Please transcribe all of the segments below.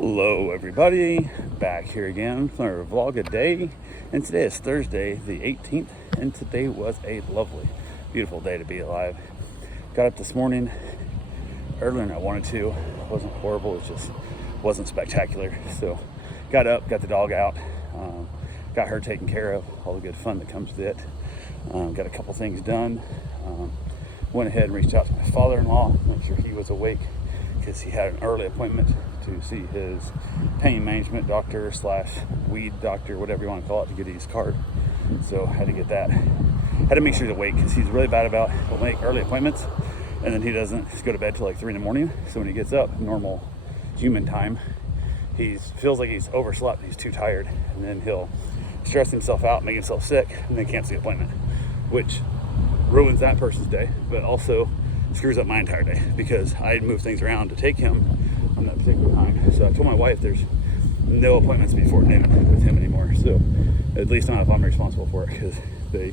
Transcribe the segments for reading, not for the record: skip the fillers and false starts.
Hello everybody, back here again for another vlog a day, and today is Thursday the 18th, and today was a lovely, beautiful day to be alive. Got up this morning earlier than I wanted to. It wasn't horrible, it just wasn't spectacular. So got up, got the dog out, got her taken care of, all the good fun that comes with it. Got a couple things done. Went ahead and reached out to my father-in-law, make sure he was awake, because he had an early appointment to see his pain management doctor slash weed doctor, whatever you want to call it, to get his card. So I had to get that. Had to make sure he's awake, because he's really bad about he'll make early appointments and then he doesn't go to bed till like 3 in the morning. So when he gets up, normal human time, he feels like he's overslept, he's too tired, and then he'll stress himself out, make himself sick, and then cancel the appointment, which ruins that person's day, but also screws up my entire day, because I had moved things around to take him on that particular time. So I told my wife there's no appointments before noon with him anymore, so at least not if I'm responsible for it, because they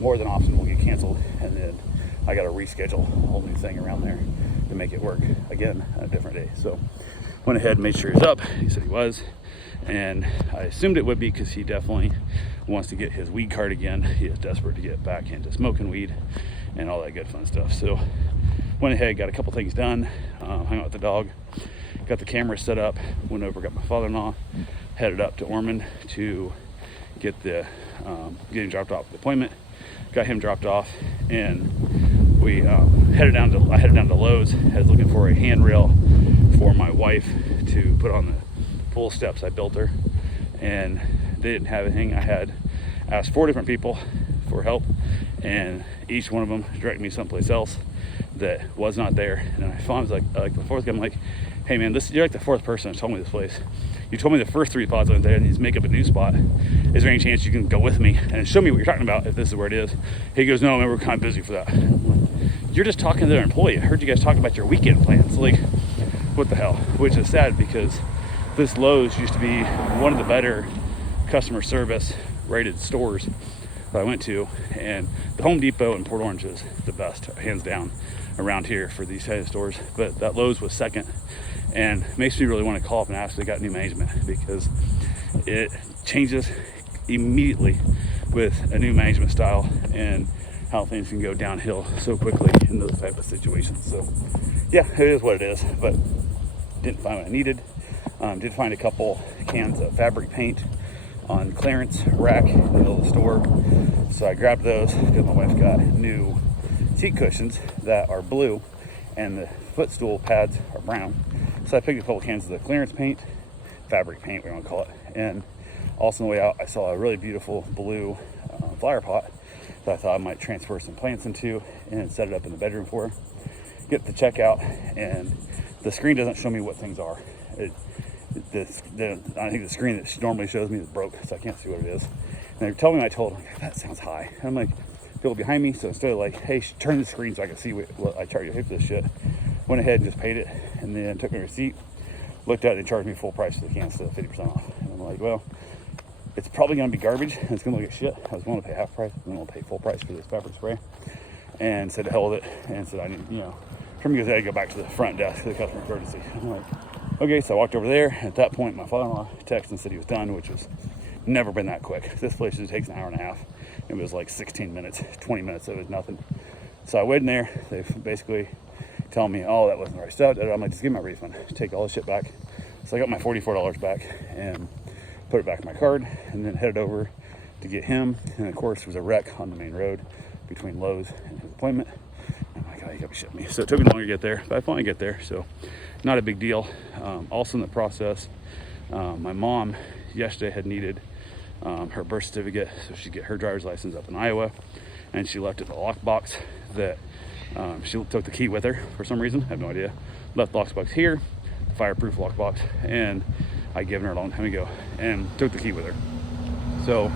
more than often will get canceled, and then I got to reschedule a whole new thing around there to make it work again on a different day. So went ahead and made sure he was up. He said he was, and I assumed it would be, because he definitely wants to get his weed card again. He is desperate to get back into smoking weed and all that good fun stuff. So went ahead, got a couple things done, hung out with the dog, got the camera set up, went over, got my father-in-law, headed up to Ormond to get him dropped off at the appointment, got him dropped off, and we headed down to Lowe's. I was looking for a handrail for my wife to put on the pool steps I built her, and they didn't have anything. I had asked 4 different people for help, and each one of them directed me someplace else that was not there. And I finally was like the fourth guy, I'm like, hey man, you're like the 4th person that told me this place. You told me the first 3 spots went there, and you make up a new spot. Is there any chance you can go with me and show me what you're talking about if this is where it is? He goes, no, man, we're kind of busy for that. You're just talking to their employee. I heard you guys talking about your weekend plans. Like, what the hell? Which is sad, because this Lowe's used to be one of the better customer service rated stores that I went to, and the Home Depot in Port Orange is the best, hands down, around here for these kind of stores. But that Lowe's was second, and makes me really want to call up and ask if they got new management, because it changes immediately with a new management style and how things can go downhill so quickly in those type of situations. So yeah, it is what it is, but didn't find what I needed. Did find a couple cans of fabric paint on clearance rack in the middle of the store, so I grabbed those, because my wife got new seat cushions that are blue and the footstool pads are brown. So I picked a couple cans of the clearance paint, fabric paint, we want to call it. And also on the way out, I saw a really beautiful blue flower pot that I thought I might transfer some plants into and set it up in the bedroom for her. Get the checkout, and the screen doesn't show me what things are. I think the screen that normally shows me is broke, so I can't see what it is. And they're telling me, I told them, like, that sounds high. And I'm like, people behind me, so instead of like, hey, turn the screen so I can see what I charge you for this shit, went ahead and just paid it, and then took my receipt, looked at it, and charged me full price for the can, so 50% off. And I'm like, well, it's probably going to be garbage, and it's going to look like shit. I was willing to pay half price, I was willing to pay full price for this fabric spray, and said to hell with it, and said I need, from because I had to go back to the front desk, to the customer courtesy. I'm like, okay, so I walked over there. At that point, my father-in-law texted and said he was done, which was never been that quick. This place usually takes an hour and a half. It was like 16 minutes, 20 minutes, it was nothing. So I waited in there. They basically tell me, oh, that wasn't the right stuff. I'm like, just give me my refund, take all the shit back. So I got my $44 back and put it back in my card, and then headed over to get him. And of course, there was a wreck on the main road between Lowe's and his appointment. I'm like, oh, you gotta be shitting me. So it took me longer to get there, but I finally get there, so not a big deal. Also in the process, my mom yesterday had needed her birth certificate so she could get her driver's license up in Iowa, and she left it in the lockbox that she took the key with her for some reason. I have no idea. Left the lockbox here, fireproof lockbox, and I'd given her a long time ago, and took the key with her. So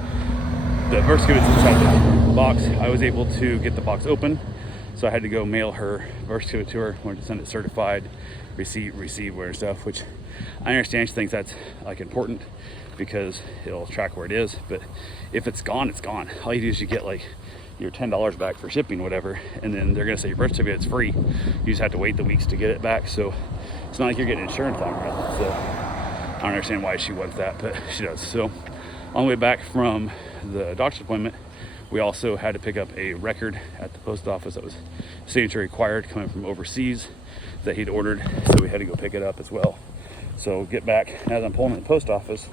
the birth certificate inside the box. I was able to get the box open, so I had to go mail her birth certificate to her. Wanted to send it certified, receipt where and stuff, which I understand she thinks that's like important because it'll track where it is, but if it's gone, it's gone. All you do is you get like your $10 back for shipping, whatever, and then they're gonna say your birth certificate's free. You just have to wait the weeks to get it back, so it's not like you're getting insurance on it. So I don't understand why she wants that, but she does. So on the way back from the doctor's appointment, we also had to pick up a record at the post office that was signature required coming from overseas that he'd ordered. So we had to go pick it up as well. So get back, as I'm pulling in the post office,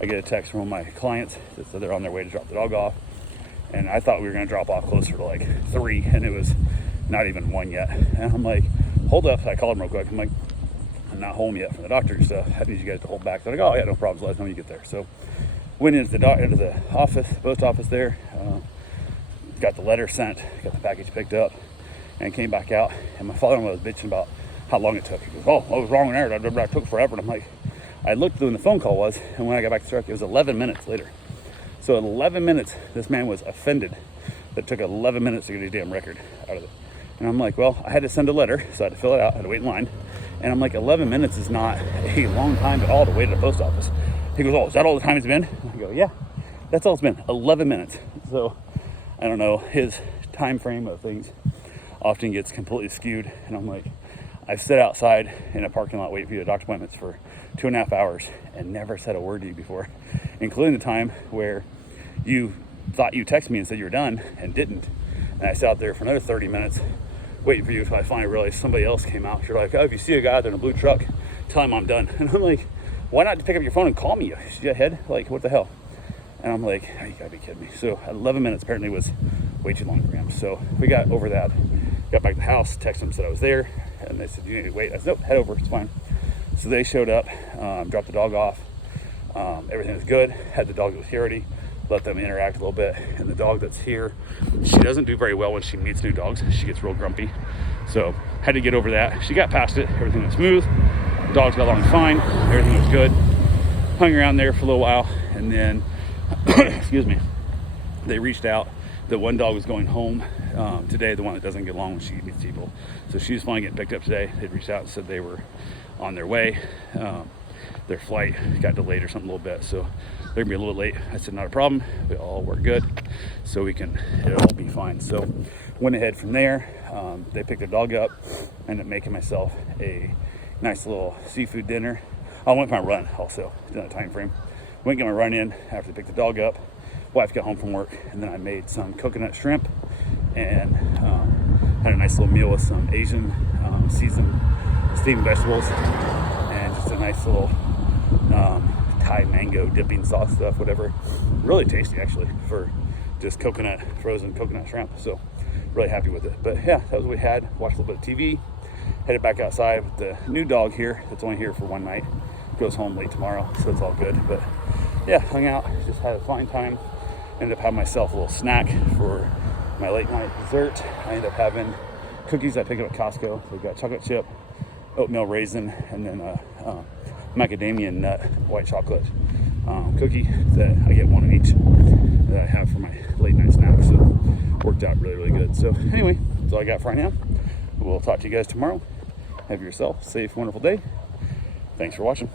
I get a text from one of my clients that said they're on their way to drop the dog off. And I thought we were gonna drop off closer to like 3, and it was not even 1 yet. And I'm like, hold up. I called him real quick. I'm like, I'm not home yet from the doctor, so I need you guys to hold back. They're like, oh yeah, no problem, let us know when you get there. So went into the office, post office there, got the letter sent, got the package picked up, and came back out. And my father-in-law was bitching about how long it took. He goes, oh, what was wrong there? It took forever. And I'm like, I looked when the phone call was, and when I got back to the truck, it was 11 minutes later. So at 11 minutes, this man was offended that it took 11 minutes to get his damn record out of it. And I'm like, well, I had to send a letter, so I had to fill it out, I had to wait in line. And I'm like, 11 minutes is not a long time at all to wait at the post office. He goes, oh, is that all the time it's been? I go, yeah, that's all it's been, 11 minutes. So I don't know, his time frame of things often gets completely skewed. And I'm like, I've sat outside in a parking lot waiting for you at doctor's appointments for 2.5 hours and never said a word to you before, including the time where you thought you texted me and said you were done and didn't. And I sat out there for another 30 minutes waiting for you until I finally realized somebody else came out. You're like, oh, if you see a guy out there in a blue truck, tell him I'm done. And I'm like, why not pick up your phone and call me? Is your head? Like, what the hell? And I'm like, oh, you gotta be kidding me. So 11 minutes apparently was way too long for him. So we got over that, got back to the house, texted them, said I was there. And they said, you need to wait. I said, nope, head over, it's fine. So they showed up, dropped the dog off. Everything was good. Had the dog that was here already, let them interact a little bit. And the dog that's here, she doesn't do very well when she meets new dogs. She gets real grumpy. So had to get over that. She got past it, everything went smooth. Dogs got along fine, everything was good. Hung around there for a little while, and then, excuse me, they reached out. The one dog was going home today, the one that doesn't get along when she meets people. So she was finally getting picked up today. They'd reached out and said they were on their way. Their flight got delayed or something a little bit, so they're gonna be a little late. I said, not a problem, we all work good, so it'll all be fine. So went ahead from there. They picked their dog up, ended up making myself a nice little seafood dinner. I went for my run also, in that time frame. Went and got my run in after they picked the dog up. Wife got home from work, and then I made some coconut shrimp and had a nice little meal with some Asian seasoned steamed vegetables and just a nice little Thai mango dipping sauce stuff, whatever. Really tasty actually for just frozen coconut shrimp. So really happy with it. But yeah, that was what we had. Watched a little bit of TV, headed back outside with the new dog here that's only here for one night. Goes home late tomorrow, so it's all good. But yeah, hung out, just had a fine time. Ended up having myself a little snack for my late night dessert. I ended up having cookies I picked up at Costco. We've got chocolate chip, oatmeal raisin, and then macadamia nut white chocolate cookie that I get one of each that I have for my late night snack. So worked out really, really good. So anyway, that's all I got for right now. We'll talk to you guys tomorrow. Have yourself a safe, wonderful day. Thanks for watching.